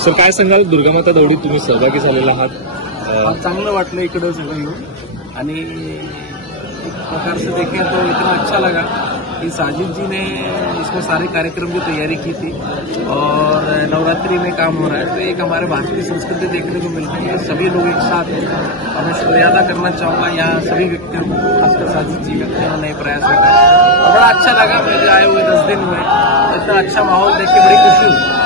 Sir काय सांगाल दुर्गामाता दौडीत तुम्ही सहभागी झालेला आहात? चांगलं वाटलं इकडं सगळं येऊन आणि एक प्रकार से देखें तो इतना अच्छा लगा कि साजिद जी ने इसमें सारे कार्यक्रम की तैयारी की थी और नवरात्रि में काम हो रहा है, तो एक हमारे भारतीय संस्कृति देखने को मिलती है। सभी लोग एक साथ हैं और मैं शुक्रिया अदा करना चाहूँगा यहाँ सभी व्यक्तियों को, खासकर साजिद जी का नए प्रयास होता है और बड़ा अच्छा लगा। मुझे आए हुए 10 दिन हुए, इतना अच्छा माहौल देख के बड़ी खुशी हुई।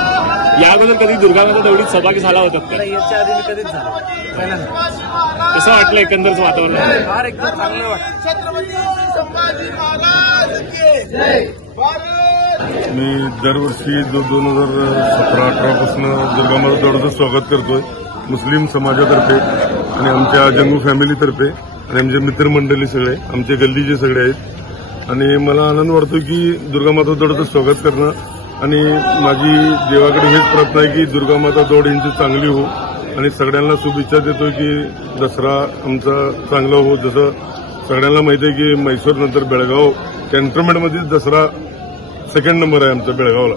या अगोदर कधी दुर्गामाता दौडीत सहभागी झाला होता का? नाही, याच्या आधी मी कधीच झालो पहिल्यांदा। कसं वाटलं एकंदरच वातावरण? फार एकदम चांगलं वाटतं। छत्रपती संभाजी महाराज की जय। मी दरवर्षी 2017-18 पासून दुर्गामाता दौडचं स्वागत करतोय मुस्लिम समाजातर्फे आणि आमच्या जंगू फॅमिलीतर्फे आणि आमचे मित्रमंडळी सगळे आमचे गल्लीचे सगळे आहेत आणि मला आनंद वाटतो की दुर्गामाता दौडचं स्वागत करणं आणि माझी देवाकडे हेच प्रार्थना आहे की दुर्गामाता दौड यांची चांगली हो आणि सगळ्यांना शुभेच्छा देतोय की दसरा आमचा चांगला हो। जसं सगळ्यांना माहिती आहे की म्हैसूर नंतर बेळगाव कॅन्टोन्मेंटमध्ये दसरा सेकंड नंबर आहे आमचा बेळगावला।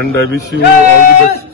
And I wish you all the best.